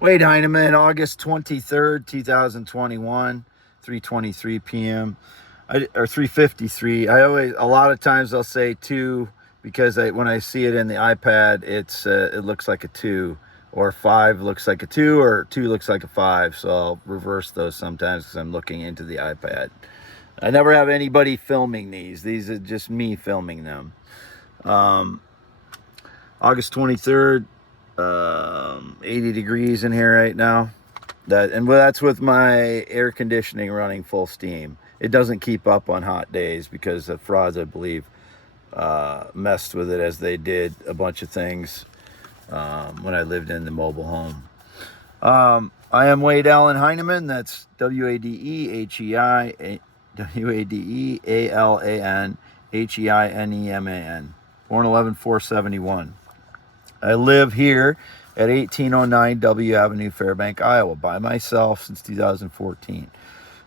Wade Heineman, August 23rd, 2021, 3:23 p.m. Or 3:53. A lot of times I'll say 2 because when I see it in the iPad, it looks like a 2, or 5 looks like a 2, or 2 looks like a 5. So I'll reverse those sometimes because I'm looking into the iPad. I never have anybody filming these. These are just me filming them. Um, August 23rd, 80 degrees in here right now. That's with my air conditioning running full steam. It doesn't keep up on hot days because the frauds, I believe, messed with it as they did a bunch of things when I lived in the mobile home. I am Wade Allen Heineman. That's WadeAllanHeineman. Born 11/4/71. I live here at 1809 W Avenue, Fairbank, Iowa, by myself since 2014.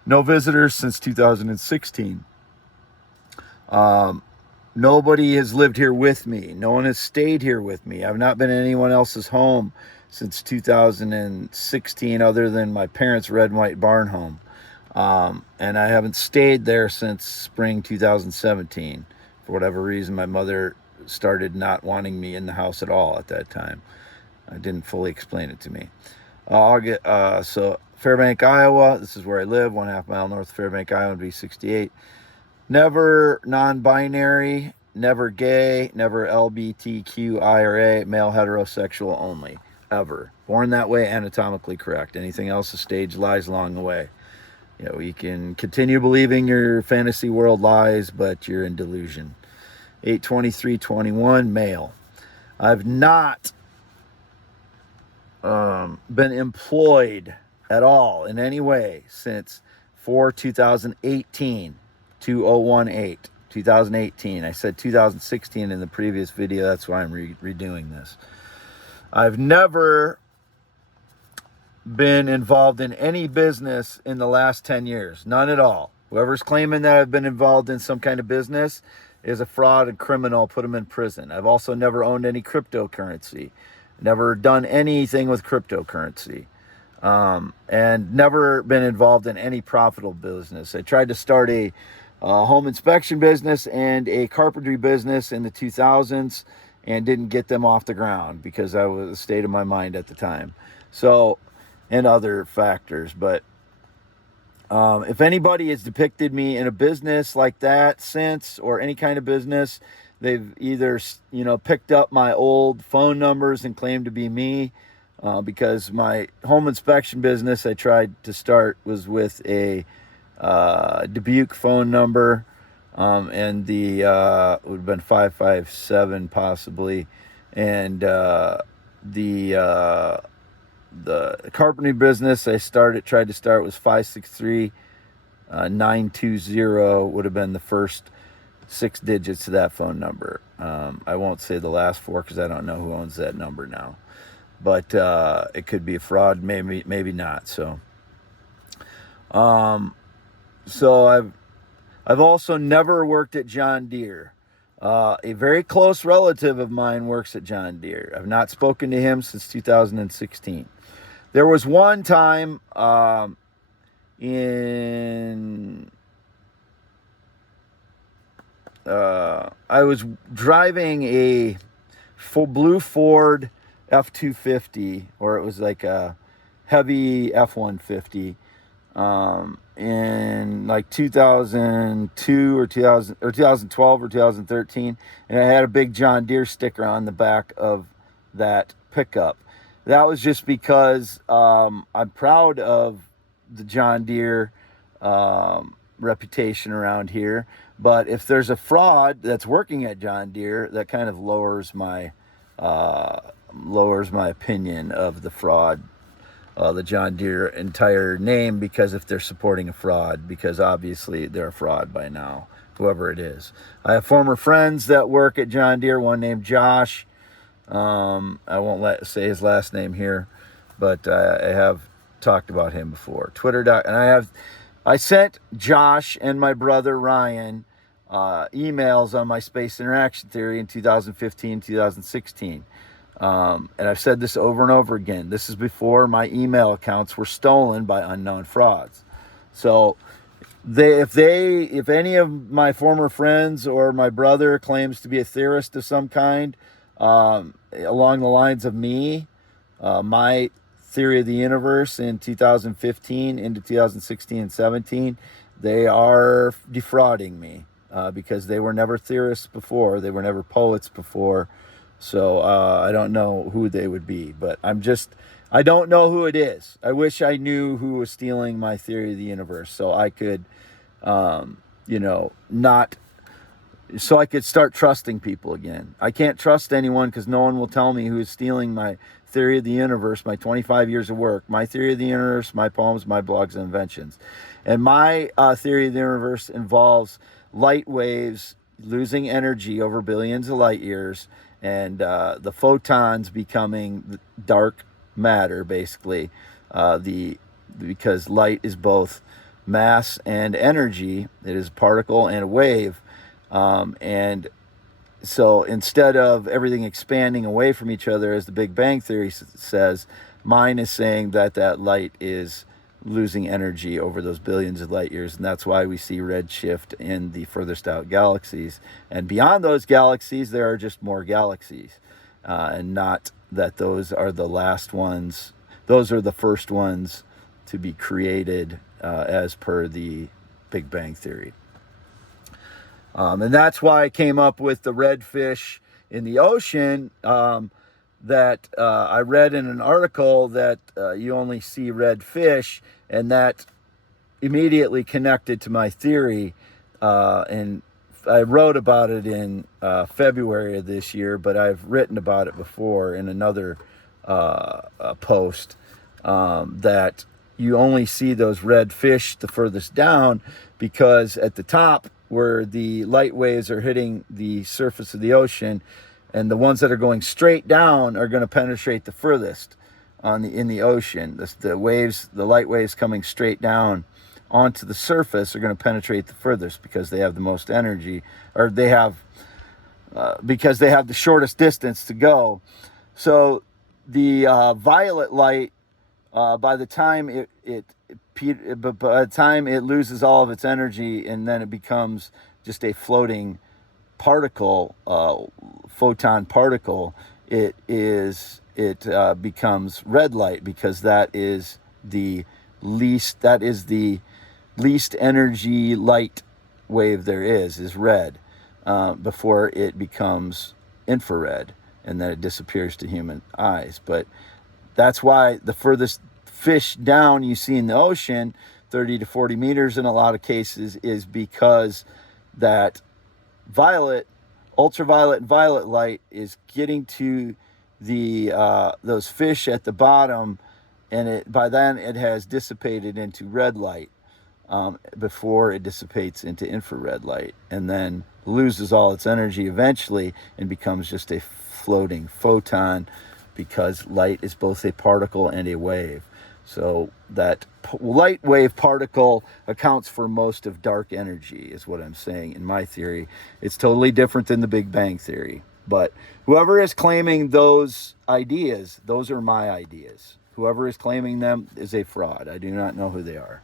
No visitors since 2016. Nobody has lived here with me. No one has stayed here with me. I've not been in anyone else's home since 2016 other than my parents' red and white barn home. And I haven't stayed there since spring 2017. For whatever reason, my mother started not wanting me in the house at all at that time. I didn't fully explain it to me. So Fairbank, Iowa. This is where I live, 1/2 mile north of Fairbank, Iowa, B68. Never non-binary, never gay, never LGBTQIA, male heterosexual only, ever. Born that way, anatomically correct. Anything else is stage lies along the way. You can continue believing your fantasy world lies, but you're in delusion. 8/23/21, male. I've not been employed at all in any way since 4/2018, 2018, 2018. I said 2016 in the previous video. That's why I'm redoing this. I've never been involved in any business in the last 10 years. None at all. Whoever's claiming that I've been involved in some kind of business is a fraud and criminal. Put them in prison. I've also never owned any cryptocurrency. Never done anything with cryptocurrency. And never been involved in any profitable business. I tried to start a home inspection business and a carpentry business in the 2000s and didn't get them off the ground because I was the state of my mind at the time. So, and other factors. But if anybody has depicted me in a business like that since, or any kind of business, they've either, picked up my old phone numbers and claimed to be me, because my home inspection business I tried to start was with a Dubuque phone number, and the would have been 557 possibly, and the carpentry business I tried to start was 563 920 would have been the first 6 digits of that phone number. I won't say the last 4 because I don't know who owns that number now, but it could be a fraud, maybe not. So I've also never worked at John Deere. A very close relative of mine works at John Deere. I've not spoken to him since 2016. There was one time I was driving a blue Ford F-250, or it was like a heavy F-150, in like 2002 or 2012 or 2013, and I had a big John Deere sticker on the back of that pickup. That was just because I'm proud of the John Deere reputation around here. But if there's a fraud that's working at John Deere, that kind of lowers my opinion of the fraud, the John Deere entire name, because if they're supporting a fraud, because obviously they're a fraud by now, whoever it is. I have former friends that work at John Deere, one named Josh. I won't say his last name here, but I have talked about him before. And I sent Josh and my brother Ryan emails on my space interaction theory in 2015, 2016. And I've said this over and over again. This is before my email accounts were stolen by unknown frauds. So if any of my former friends or my brother claims to be a theorist of some kind, along the lines of me, my theory of the universe in 2015 into 2016 and 17, they are defrauding me, because they were never theorists before. They were never poets before. So I don't know who they would be, but I don't know who it is. I wish I knew who was stealing my theory of the universe so I could, not, so I could start trusting people again. I can't trust anyone because no one will tell me who is stealing my theory of the universe, my 25 years of work, my theory of the universe, my poems, my blogs, and inventions. And my theory of the universe involves light waves losing energy over billions of light years, and the photons becoming dark matter, basically, because light is both mass and energy. It is a particle and a wave, and so instead of everything expanding away from each other, as the Big Bang Theory says, mine is saying that light is losing energy over those billions of light years, and that's why we see redshift in the furthest out galaxies. And beyond those galaxies, there are just more galaxies, and not that those are the last ones. Those are the first ones to be created, as per the Big Bang Theory. And that's why I came up with the red fish in the ocean, that I read in an article that you only see red fish, and that immediately connected to my theory. And I wrote about it in February of this year, but I've written about it before in another post, that you only see those red fish the furthest down, because at the top where the light waves are hitting the surface of the ocean, and the ones that are going straight down are going to penetrate the furthest in the ocean. The light waves coming straight down onto the surface are going to penetrate the furthest because they have the most energy, or because they have the shortest distance to go. So the violet light, by the time it loses all of its energy, and then it becomes just a floating particle, photon particle, it becomes red light, because that is the least energy light wave there is red, before it becomes infrared, and then it disappears to human eyes. But that's why the furthest fish down you see in the ocean, 30 to 40 meters in a lot of cases, is because that ultraviolet and violet light is getting to those fish at the bottom, and by then it has dissipated into red light, before it dissipates into infrared light, and then loses all its energy eventually and becomes just a floating photon, because light is both a particle and a wave. So that light wave particle accounts for most of dark energy, is what I'm saying in my theory. It's totally different than the Big Bang Theory. But whoever is claiming those ideas, those are my ideas. Whoever is claiming them is a fraud. I do not know who they are.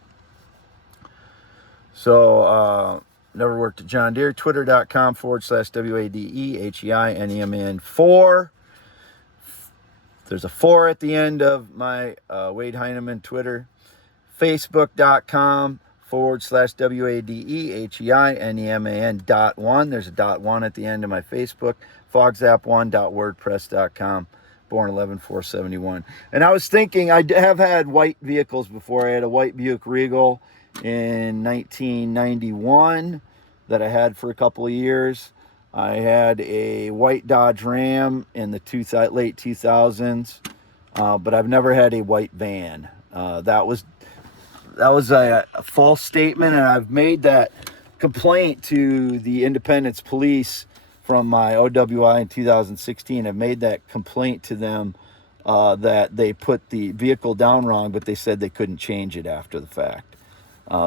So, never worked at John Deere. Twitter.com/WADEHEINEMN4. There's a 4 at the end of my Wade Heineman Twitter. Facebook.com/WADEHEINEMAN.1. There's a .1 at the end of my Facebook. Fogzap1.wordpress.com. Born 11/4/71. And I was thinking, I have had white vehicles before. I had a white Buick Regal in 1991 that I had for a couple of years. I had a white Dodge Ram in the late 2000s, but I've never had a white van. That was a false statement, and I've made that complaint to the Independence Police from my OWI in 2016. I've made that complaint to them, that they put the vehicle down wrong, but they said they couldn't change it after the fact.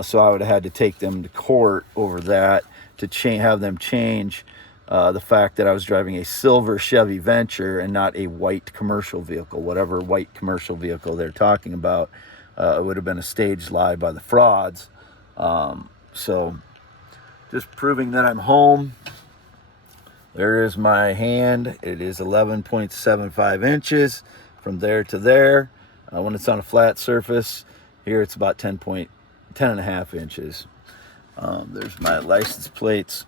So I would have had to take them to court over that, to have them change the fact that I was driving a silver Chevy Venture and not a white commercial vehicle, whatever white commercial vehicle they're talking about. It would have been a staged lie by the frauds. So just proving that I'm home. There is my hand. It is 11.75 inches from there to there. When it's on a flat surface, here it's about 10.5 inches. There's my license plates.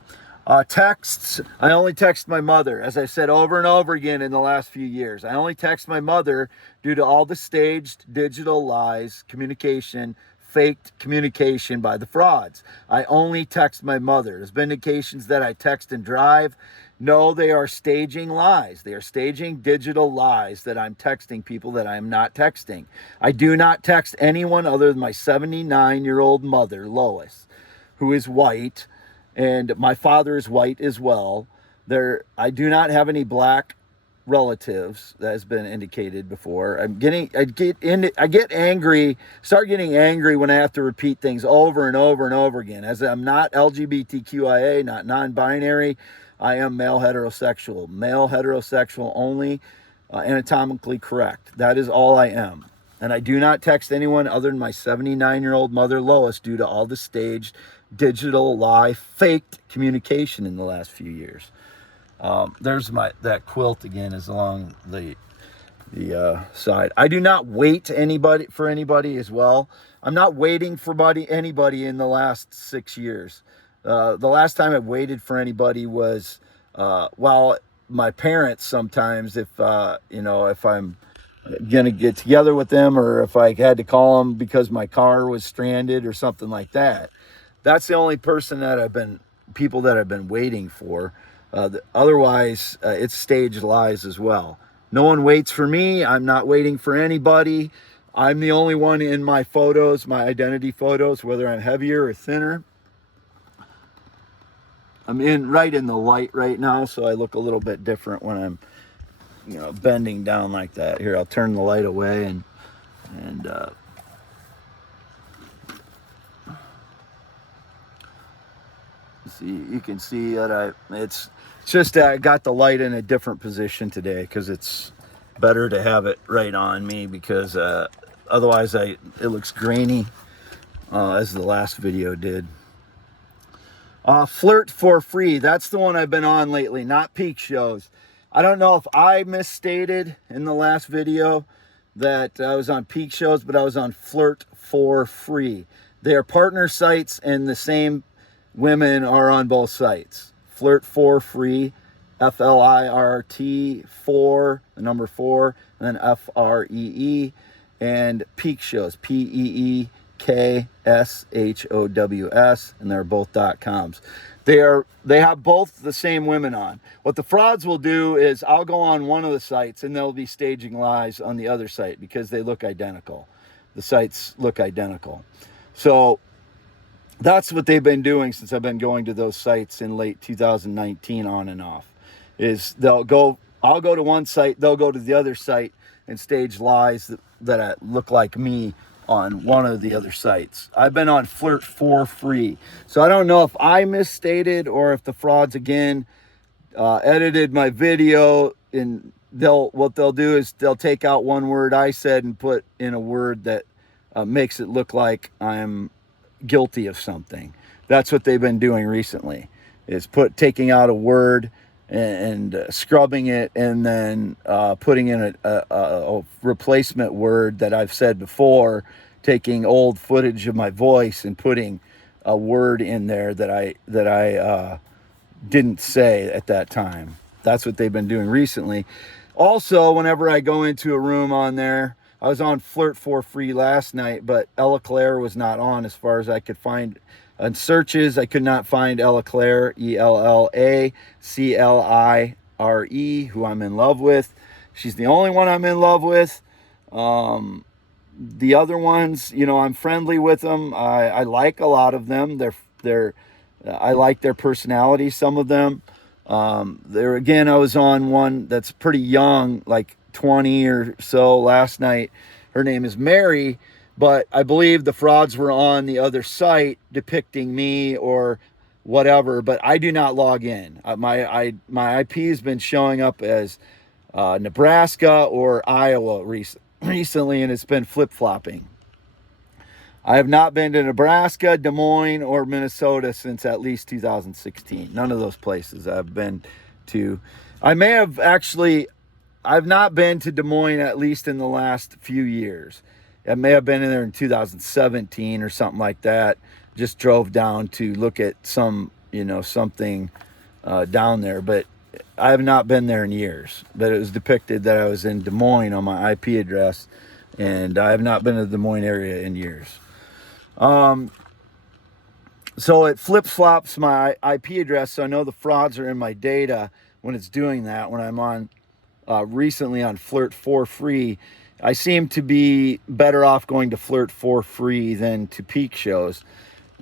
Texts. I only text my mother, as I said over and over again in the last few years. I only text my mother due to all the staged digital lies, communication, faked communication by the frauds. I only text my mother. There's been indications that I text and drive. No, they are staging lies. They are staging digital lies that I'm texting people that I am not texting. I do not text anyone other than my 79-year-old mother, Lois, who is white, and my father is white as well. I do not have any black relatives. That has been indicated before. I get angry, start getting angry when I have to repeat things over and over and over again. As I'm not LGBTQIA, not non-binary, I am male heterosexual only, anatomically correct. That is all I am. And I do not text anyone other than my 79-year-old mother, Lois, due to all the staged digital lie, faked communication in the last few years. There's that quilt again is along the side. I do not wait for anybody as well. I'm not waiting for anybody in the last 6 years. The last time I waited for anybody was, my parents sometimes, if I'm going to get together with them, or if I had to call them because my car was stranded or something like that. That's the only people that I've been waiting for. Otherwise, it's staged lies as well. No one waits for me. I'm not waiting for anybody. I'm the only one in my photos, my identity photos, whether I'm heavier or thinner. I'm right in the light right now, so I look a little bit different when I'm, bending down like that. Here, I'll turn the light away and see. You can see that it's just I got the light in a different position today because it's better to have it right on me, because otherwise it looks grainy, as the last video did. Flirt for Free. That's the one I've been on lately, not Peak Shows. I don't know if I misstated in the last video that I was on Peak Shows, but I was on Flirt for Free. They are partner sites, and the same women are on both sites. Flirt for Free, FLIRT 4, the number 4, and then FREE, and Peak Shows, PEEKSHOWS, and they're both .coms. They have both the same women on. What the frauds will do is I'll go on one of the sites and they'll be staging lies on the other site because they look identical. The sites look identical. So that's what they've been doing since I've been going to those sites in late 2019 on and off. I'll go to one site, they'll go to the other site and stage lies that look like me on one of the other sites. I've been on Flirt for Free. So I don't know if I misstated or if the frauds again edited my video, and what they'll do is they'll take out one word I said and put in a word that makes it look like I'm guilty of something. That's what they've been doing recently, is taking out a word and scrubbing it, and then putting in a replacement word that I've said before, taking old footage of my voice and putting a word in there that I didn't say at that time. That's what they've been doing recently. Also, whenever I go into a room on there, I was on Flirt for Free last night, but Ella Claire was not on as far as I could find. On searches, I could not find Ella Claire, ELLACLIRE, who I'm in love with. She's the only one I'm in love with. The other ones, I'm friendly with them. I like a lot of them. I like their personality, some of them. I was on one that's pretty young, like 20 or so last night. Her name is Mary. But I believe the frauds were on the other site depicting me or whatever, but I do not log in. My IP has been showing up as Nebraska or Iowa recently, and it's been flip-flopping. I have not been to Nebraska, Des Moines, or Minnesota since at least 2016. None of those places I've been to. I may have actually, I've not been to Des Moines at least in the last few years. I may have been in there in 2017 or something like that. Just drove down to look at some, something down there, but I have not been there in years. But it was depicted that I was in Des Moines on my IP address, and I have not been to the Des Moines area in years. So it flip-flops my IP address, so I know the frauds are in my data when it's doing that. When I'm on recently on Flirt for Free, I seem to be better off going to Flirt for Free than to Peak Shows.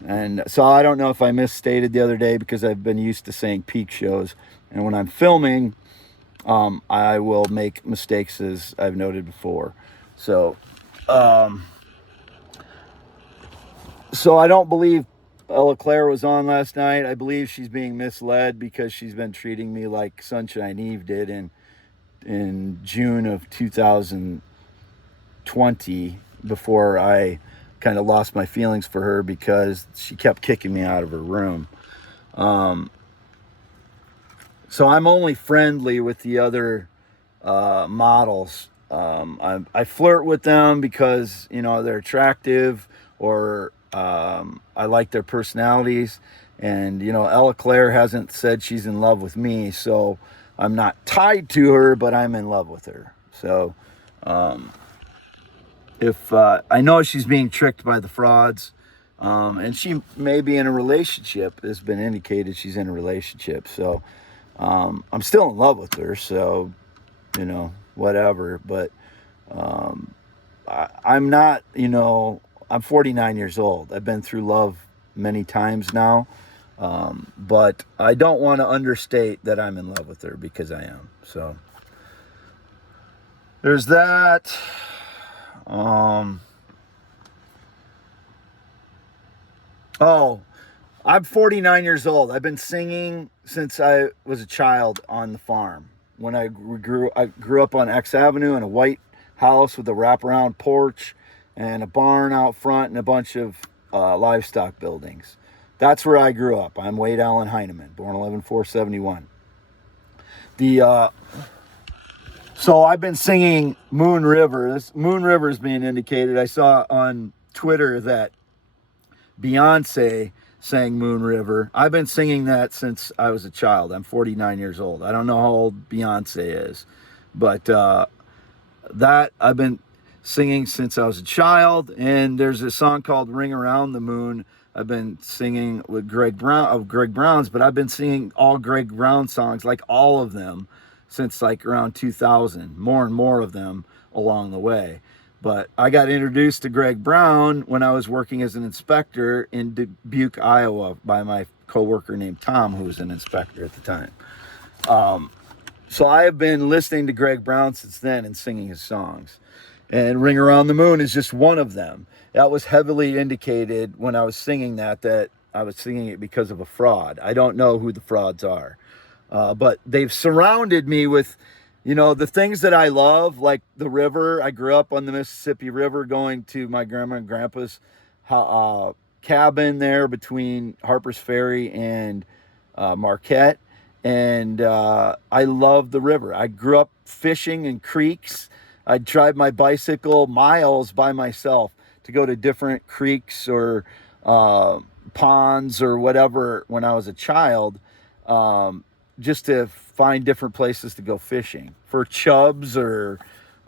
And so I don't know if I misstated the other day, because I've been used to saying Peak Shows. And when I'm filming, I will make mistakes, as I've noted before. So I don't believe Ella Claire was on last night. I believe she's being misled, because she's been treating me like Sunshine Eve did in June of 2020, before I kind of lost my feelings for her because she kept kicking me out of her room. So I'm only friendly with the other models. I flirt with them because, they're attractive, or I like their personalities. And, Ella Claire hasn't said she's in love with me, so I'm not tied to her, but I'm in love with her. So if I know she's being tricked by the frauds, and she may be in a relationship. It's been indicated she's in a relationship. So I'm still in love with her, so, whatever. But I'm not, I'm 49 years old. I've been through love many times now. But I don't want to understate that I'm in love with her, because I am. So there's that. I'm 49 years old. I've been singing since I was a child on the farm. When I grew up on X Avenue in a white house with a wraparound porch and a barn out front and a bunch of livestock buildings. That's where I grew up. I'm Wade Allen Heineman, born 11/4/71. So I've been singing Moon River. This Moon River is being indicated. I saw on Twitter that Beyonce sang Moon River. I've been singing that since I was a child. I'm 49 years old. I don't know how old Beyonce is, but that I've been singing since I was a child. And there's a song called Ring Around the Moon I've been singing with Greg Brown's, but I've been singing all Greg Brown songs, like all of them, since like around 2000, more and more of them along the way. But I got introduced to Greg Brown when I was working as an inspector in Dubuque, Iowa, by my coworker named Tom, who was an inspector at the time. So I have been listening to Greg Brown since then and singing his songs. And Ring Around the Moon is just one of them. That was heavily indicated when I was singing that I was singing it because of a fraud. I don't know who the frauds are. But they've surrounded me with, the things that I love, like the river. I grew up on the Mississippi River, going to my grandma and grandpa's cabin there between Harper's Ferry and Marquette. And I love the river. I grew up fishing in creeks. I'd drive my bicycle miles by myself to go to different creeks or ponds or whatever when I was a child, just to find different places to go fishing for chubs or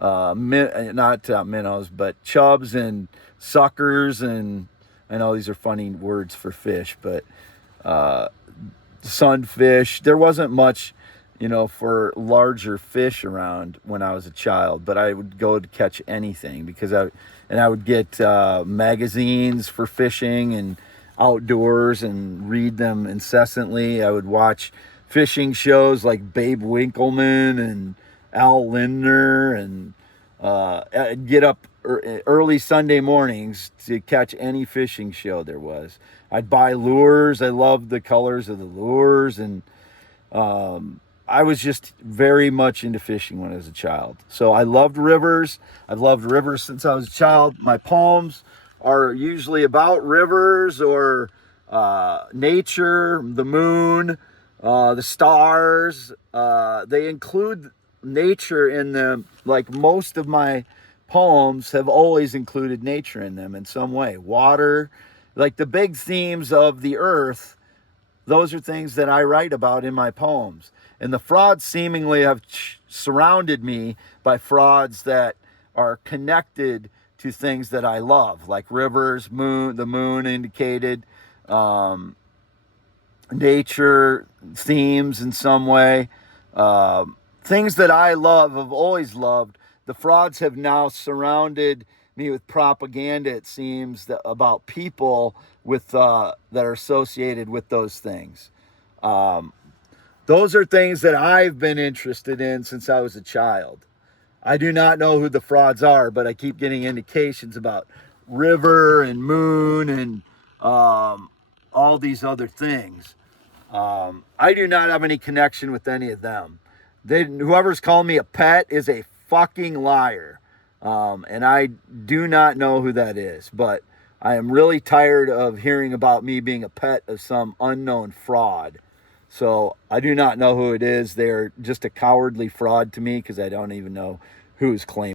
not minnows, but chubs and suckers. And I know these are funny words for fish, but sunfish. There wasn't much, for larger fish around when I was a child, but I would go to catch anything because I would get magazines for fishing and outdoors and read them incessantly. I would watch fishing shows like Babe Winkleman and Al Lindner and I'd get up early Sunday mornings to catch any fishing show there was. I'd buy lures. I loved the colors of the lures, and I was just very much into fishing when I was a child. So I loved rivers. I've loved rivers since I was a child. My poems are usually about rivers or nature, the moon, the stars. They include nature in them. Like most of my poems have always included nature in them in some way. Water, like the big themes of the earth, those are things that I write about in my poems. And the frauds seemingly have surrounded me by frauds that are connected to things that I love, like rivers, moon, the moon indicated, nature themes in some way. Things that I love, have always loved. The frauds have now surrounded me with propaganda, it seems, about people with that are associated with those things. Those are things that I've been interested in since I was a child. I do not know who the frauds are, but I keep getting indications about river and moon and all these other things. I do not have any connection with any of them. Whoever's calling me a pet is a fucking liar. And I do not know who that is, but I am really tired of hearing about me being a pet of some unknown fraud. So I do not know who it is. They're just a cowardly fraud to me because I don't even know who's claiming.